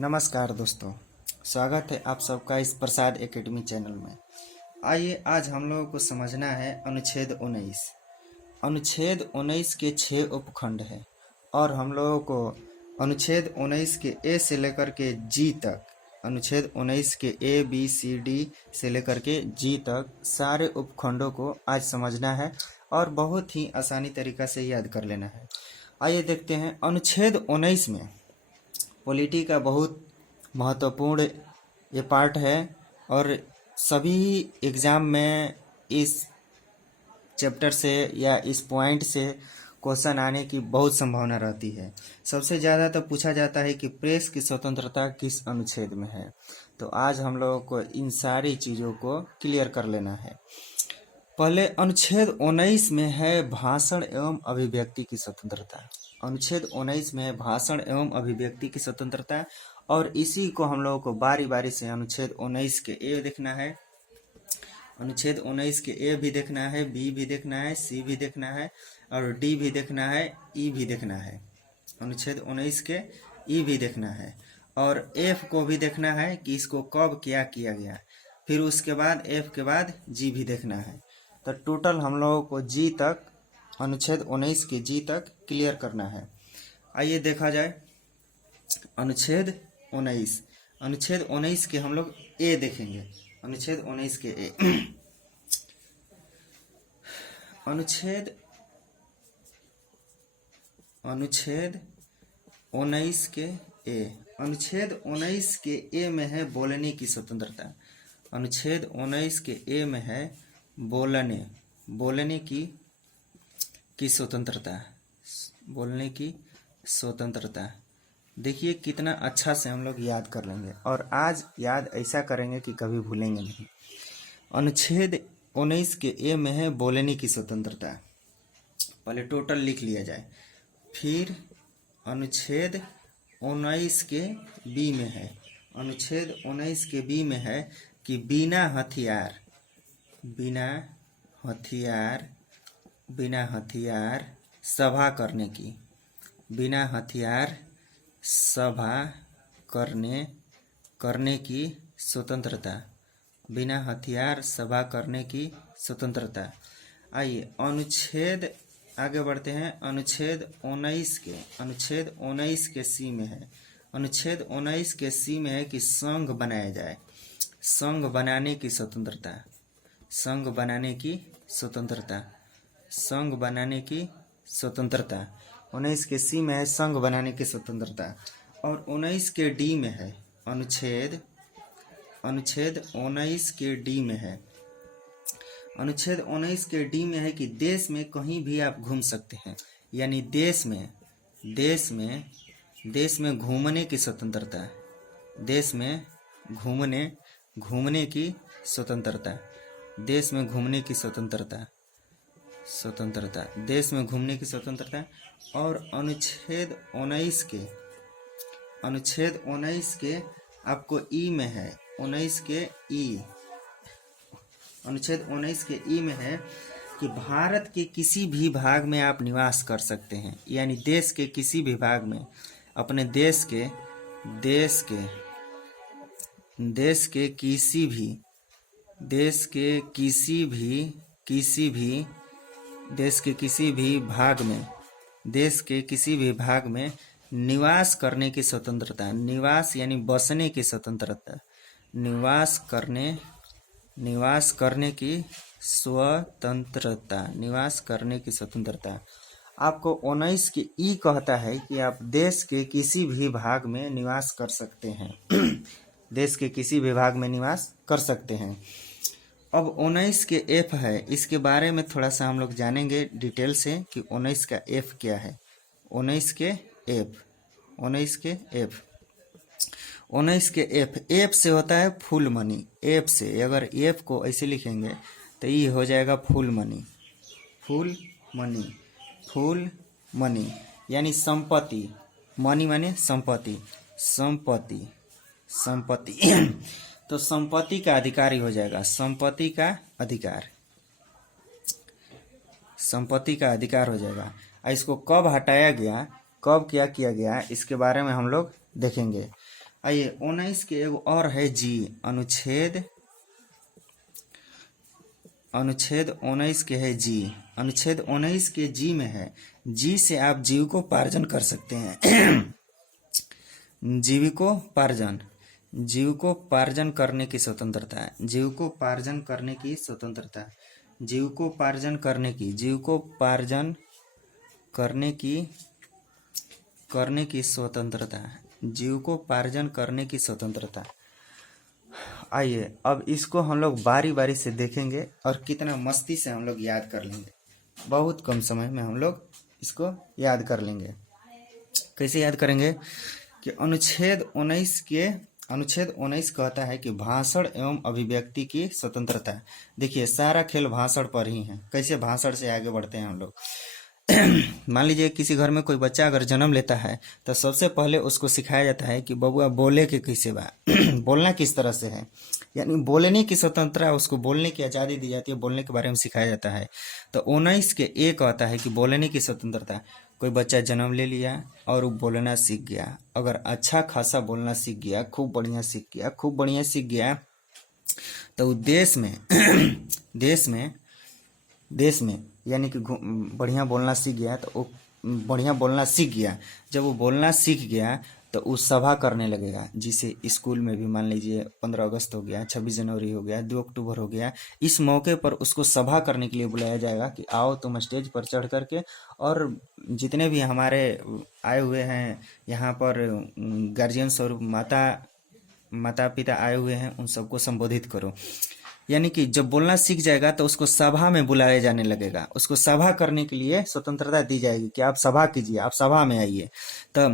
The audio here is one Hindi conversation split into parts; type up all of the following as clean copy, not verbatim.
नमस्कार दोस्तों, स्वागत है आप सबका इस प्रसाद एकेडमी चैनल में। आइए आज हम लोगों को समझना है अनुच्छेद 19। अनुच्छेद 19 के 6 उपखंड हैं और हम लोगों को अनुच्छेद 19 के ए से लेकर के जी तक, अनुच्छेद 19 के ए बी सी डी से लेकर के जी तक सारे उपखंडों को आज समझना है और बहुत ही आसानी तरीका से याद कर लेना है। आइए देखते हैं अनुच्छेद 19 में पॉलिटी का बहुत महत्वपूर्ण ये पार्ट है और सभी एग्ज़ाम में इस चैप्टर से या इस पॉइंट से क्वेश्चन आने की बहुत संभावना रहती है। सबसे ज़्यादा तो पूछा जाता है कि प्रेस की स्वतंत्रता किस अनुच्छेद में है। तो आज हम लोगों को इन सारी चीज़ों को क्लियर कर लेना है। पहले अनुच्छेद 19 में है भाषण एवं अभिव्यक्ति की स्वतंत्रता। अनुच्छेद 19 में है भाषण एवं अभिव्यक्ति की स्वतंत्रता और इसी को हम लोगों को बारी बारी से अनुच्छेद 19 के ए देखना है, अनुच्छेद 19 के ए भी देखना है, बी भी देखना है, सी भी देखना है और डी भी देखना है, ई भी देखना है। अनुच्छेद 19 के ई भी देखना है और एफ को भी देखना है कि इसको कब क्या किया गया। फिर उसके बाद एफ के बाद जी भी देखना है। तो टोटल हम लोगों को जी तक, अनुच्छेद 19 के जी तक क्लियर करना है। आइए देखा जाए अनुच्छेद 19। अनुच्छेद 19 के हम लोग ए देखेंगे। अनुच्छेद 19 के ए अनुच्छेद 19 के ए अनुच्छेद 19 के ए में है बोलने की स्वतंत्रता। अनुच्छेद 19 के ए में है बोलने की स्वतंत्रता, बोलने की स्वतंत्रता। देखिए कितना अच्छा से हम लोग याद कर लेंगे और आज याद ऐसा करेंगे कि कभी भूलेंगे नहीं। अनुच्छेद 19 के ए में है बोलने की स्वतंत्रता। पहले टोटल लिख लिया जाए। फिर अनुच्छेद 19 के बी में है, अनुच्छेद 19 के बी में है कि बिना हथियार सभा करने की, बिना हथियार सभा करने की स्वतंत्रता, बिना हथियार सभा करने की स्वतंत्रता। आइए अनुच्छेद आगे बढ़ते हैं। अनुच्छेद 19 के सी में है, अनुच्छेद 19 के सी में है कि संघ बनाया जाए, संघ बनाने की स्वतंत्रता, संघ बनाने की स्वतंत्रता, संघ बनाने की स्वतंत्रता। 19 के सी में है संघ बनाने की स्वतंत्रता और 19 के डी में है अनुच्छेद 19 के डी में है, अनुच्छेद 19 के डी में है कि देश में कहीं भी आप घूम सकते हैं, यानी देश में घूमने की स्वतंत्रता, देश में घूमने की स्वतंत्रता, देश में घूमने की स्वतंत्रता, देश में घूमने की स्वतंत्रता। और अनुच्छेद 19 के आपको ई में है, 19 के ई, अनुच्छेद 19 के ई में है कि भारत के किसी भी भाग में आप निवास कर सकते हैं, यानी देश के किसी भी भाग में, अपने देश के किसी भी भाग में निवास करने की स्वतंत्रता, निवास यानी बसने की स्वतंत्रता, निवास करने की स्वतंत्रता। आपको 19 के ई कहता है कि आप देश के किसी भी भाग में निवास कर सकते हैं देश के किसी भी भाग में निवास कर सकते हैं। अब 19 के एफ है, इसके बारे में थोड़ा सा हम लोग जानेंगे डिटेल से कि 19 का एफ क्या है। 19 के एफ से होता है फुल मनी। एफ से अगर एफ को ऐसे लिखेंगे तो ये हो जाएगा फुल मनी यानी संपत्ति। मनी माने संपत्ति तो संपत्ति का अधिकारी हो जाएगा, संपत्ति का अधिकार हो जाएगा। इसको कब हटाया गया, कब क्या किया गया, इसके बारे में हम लोग देखेंगे। आइए 19 के एगो और है जी, अनुच्छेद 19 के है जी। अनुच्छेद 19 के जी में है, जी से आप जीविकोपार्जन कर सकते हैं। जीविकोपार्जन करने की स्वतंत्रता है, जीविकोपार्जन करने की स्वतंत्रता, जीविकोपार्जन करने की स्वतंत्रता, जीविकोपार्जन करने की स्वतंत्रता। आइए अब इसको हम लोग बारी बारी से देखेंगे और कितना मस्ती से हम लोग याद कर लेंगे। बहुत कम समय में हम लोग इसको याद कर लेंगे। कैसे याद करेंगे कि अनुच्छेद 19 कहता है कि भाषण एवं अभिव्यक्ति की स्वतंत्रता। देखिए सारा खेल भाषण पर ही है। कैसे भाषण से आगे बढ़ते हैं हम लोग। मान लीजिए किसी घर में कोई बच्चा अगर जन्म लेता है तो सबसे पहले उसको सिखाया जाता है कि बबुआ बोले के कैसे बा। बोलना किस तरह से है, यानी बोलने की स्वतंत्रता, उसको बोलने की आज़ादी दी जाती है, बोलने के बारे में सिखाया जाता है। तो 19 के ए कहता है कि बोलने की स्वतंत्रता। कोई बच्चा जन्म ले लिया और वो बोलना सीख गया, अगर अच्छा खासा बोलना सीख गया, खूब बढ़िया सीख गया तो वो देश में यानी कि बढ़िया बोलना सीख गया। तो वो बढ़िया बोलना सीख गया, जब वो बोलना सीख गया तो वो सभा करने लगेगा। जिसे स्कूल में भी मान लीजिए 15 अगस्त हो गया, 26 जनवरी हो गया, 2 अक्टूबर हो गया, इस मौके पर उसको सभा करने के लिए बुलाया जाएगा कि आओ तुम स्टेज पर चढ़ करके और जितने भी हमारे आए हुए हैं यहाँ पर गार्जियन स्वरूप माता पिता आए हुए हैं, उन सबको संबोधित करो। यानी कि जब बोलना सीख जाएगा तो उसको सभा में बुलाया जाने लगेगा, उसको सभा करने के लिए स्वतंत्रता दी जाएगी कि आप सभा कीजिए, आप सभा में आइए। तो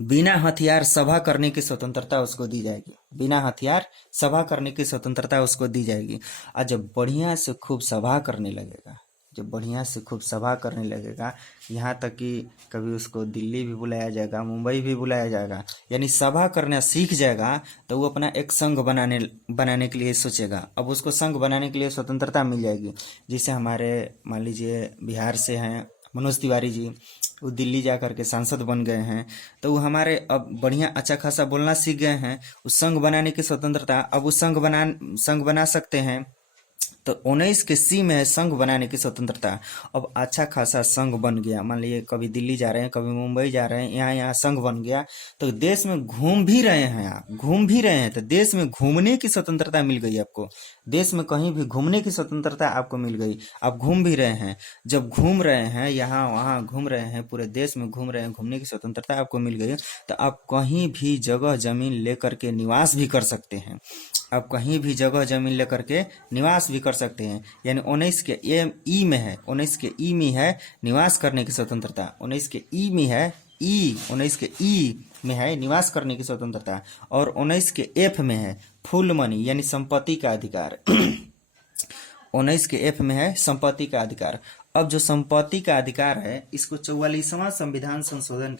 बिना हथियार सभा करने की स्वतंत्रता उसको दी जाएगी, बिना हथियार सभा करने की स्वतंत्रता उसको दी जाएगी। और जब बढ़िया से खूब सभा करने लगेगा, यहाँ तक कि कभी उसको दिल्ली भी बुलाया जाएगा, मुंबई भी बुलाया जाएगा, यानी सभा करना सीख जाएगा तो वो अपना एक संघ बनाने के लिए सोचेगा। अब उसको संघ बनाने के लिए स्वतंत्रता मिल जाएगी। जैसे हमारे मान लीजिए बिहार से हैं मनोज तिवारी जी, वो दिल्ली जा करके सांसद बन गए हैं, तो वो हमारे अब बढ़िया अच्छा खासा बोलना सीख गए हैं। उस संघ बनाने की स्वतंत्रता, अब वो संघ बना सकते हैं। तो 19 के सी में है संघ बनाने की स्वतंत्रता। अब अच्छा खासा संघ बन गया, मान लीजिए कभी दिल्ली जा रहे हैं, कभी मुंबई जा रहे हैं, यहाँ संघ बन गया, तो देश में घूम भी रहे हैं तो देश में घूमने की स्वतंत्रता मिल गई आपको। देश में कहीं भी घूमने की स्वतंत्रता आपको मिल गई, आप घूम भी रहे हैं। जब घूम रहे हैं, यहाँ वहाँ घूम रहे हैं, पूरे देश में घूम रहे हैं, घूमने की स्वतंत्रता आपको मिल गई, तो आप कहीं भी जगह जमीन लेकर के निवास भी कर सकते हैं। आप कहीं भी जगह जमीन लेकर के निवास भी कर सकते हैं। यानी 19 के ई में है, 19 के ई में है निवास करने की स्वतंत्रता, 19 के ई में है निवास करने की स्वतंत्रता। और 19 के एफ में है फुल मनी यानी संपत्ति का अधिकार। 19 के एफ में है संपत्ति का अधिकार। अब जो संपत्ति का अधिकार है, इसको 44वां संविधान संशोधन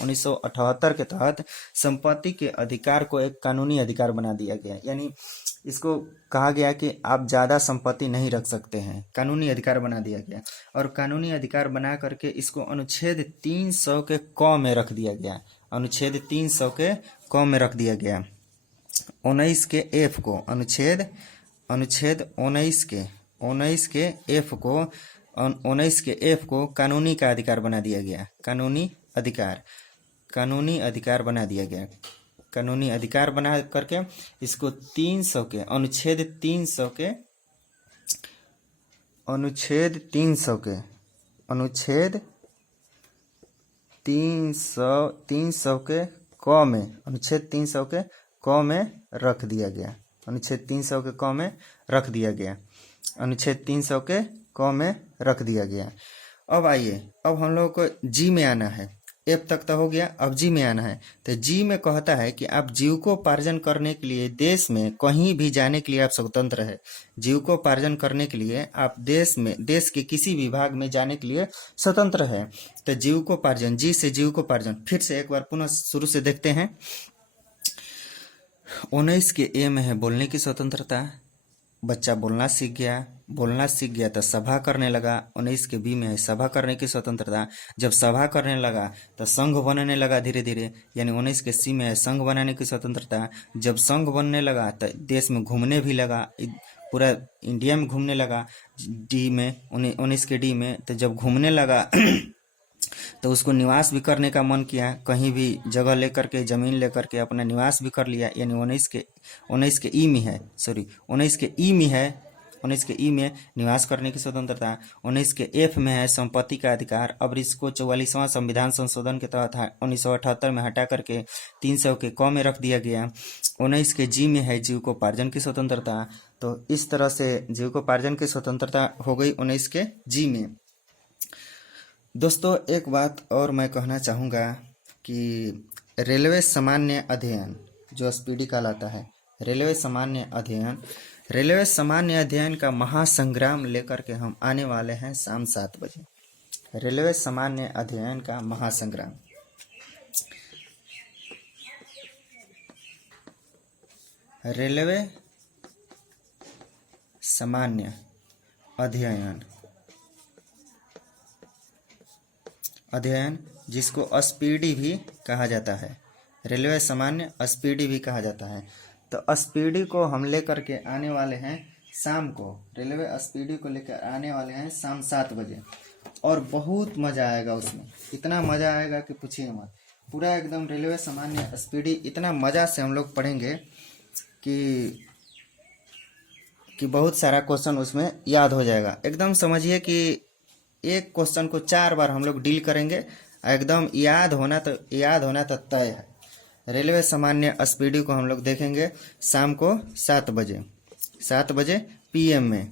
1978 के तहत संपत्ति के अधिकार को एक कानूनी अधिकार बना दिया गया। यानी इसको कहा गया कि आप ज्यादा संपत्ति नहीं रख सकते हैं, कानूनी अधिकार बना दिया गया। और कानूनी अधिकार बना करके इसको अनुच्छेद 300 के क में रख दिया गया, अनुच्छेद 300 के क में रख दिया गया। 19 के एफ को अनुच्छेद 19 के एफ को कानूनी का अधिकार बना दिया गया, कानूनी अधिकार बना दिया गया। कानूनी अधिकार बना करके इसको 300 के अनुच्छेद 300 के क में रख दिया गया, अनुच्छेद 300 के क में रख दिया गया, अनुच्छेद 300 के क में रख दिया गया। अब आइए, अब हम लोग को जी में आना है। एफ तक तो हो गया, अब जी में आना है। तो जी में कहता है कि आप जीविकोपार्जन करने के लिए देश में कहीं भी जाने के लिए आप स्वतंत्र है। जीविकोपार्जन करने के लिए आप देश के किसी भी भाग में जाने के लिए स्वतंत्र है। तो जीविकोपार्जन, जी से जीविकोपार्जन, फिर से एक बार पुनः शुरू से देखते हैं। 19 के ए में है बोलने की स्वतंत्रता, बच्चा बोलना सीख गया, बोलना सीख गया तो सभा करने लगा। 19 के बी में है सभा करने की स्वतंत्रता। जब सभा करने लगा तो संघ बनने लगा धीरे धीरे, यानी 19 के सी में है संघ बनाने की स्वतंत्रता। जब संघ बनने लगा तो देश में घूमने भी लगा, पूरा इंडिया में घूमने लगा। डी में 19 के डी में तो जब घूमने लगा तो उसको निवास भी करने का मन किया, कहीं भी जगह लेकर के ज़मीन लेकर के अपना निवास भी कर लिया। यानी 19 के ई में है, सॉरी 19 के ई में है, 19 के ई में निवास करने की स्वतंत्रता। 19 के एफ में है संपत्ति का अधिकार। अब इसको 44वां संविधान संशोधन के तहत 1978 में हटा करके 300 के क में रख दिया गया। 19 के जी में है जीविकोपार्जन की स्वतंत्रता। तो इस तरह से जीविकोपार्जन की स्वतंत्रता हो गई 19 के जी में। दोस्तों एक बात और मैं कहना चाहूँगा कि रेलवे सामान्य अध्ययन जो एसपीडी कहलाता है, रेलवे सामान्य अध्ययन का महासंग्राम लेकर के हम आने वाले हैं शाम 7 बजे। रेलवे सामान्य अध्ययन का महासंग्राम। रेलवे सामान्य अध्ययन जिसको एसपीडी भी कहा जाता है, रेलवे सामान्य एसपीडी भी कहा जाता है। तो एसपीडी को हम लेकर के आने वाले हैं शाम को, रेलवे एसपीडी को लेकर आने वाले हैं शाम 7 बजे, और बहुत मज़ा आएगा उसमें। इतना मज़ा आएगा कि पूछिए मत। पूरा एकदम रेलवे सामान्य एसपीडी इतना मज़ा से हम लोग पढ़ेंगे कि बहुत सारा क्वेश्चन उसमें याद हो जाएगा। एकदम समझिए कि एक क्वेश्चन को 4 बार हम लोग डील करेंगे, एकदम याद होना तो तय है। रेलवे सामान्य एसपीडी को हम लोग देखेंगे शाम को 7 बजे पीएम में।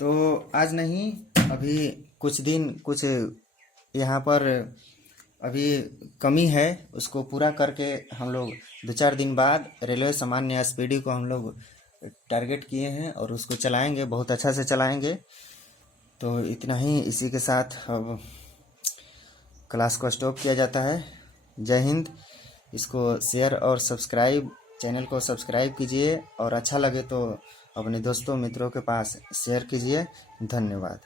तो आज नहीं, अभी कुछ यहाँ पर अभी कमी है, उसको पूरा करके हम लोग 2-4 दिन बाद रेलवे सामान्य एसपीडी को हम लोग टारगेट किए हैं और उसको चलाएंगे, बहुत अच्छा से चलाएंगे। तो इतना ही, इसी के साथ अब क्लास को स्टॉप किया जाता है। जय हिंद। इसको शेयर और सब्सक्राइब, चैनल को सब्सक्राइब कीजिए और अच्छा लगे तो अपने दोस्तों मित्रों के पास शेयर कीजिए। धन्यवाद।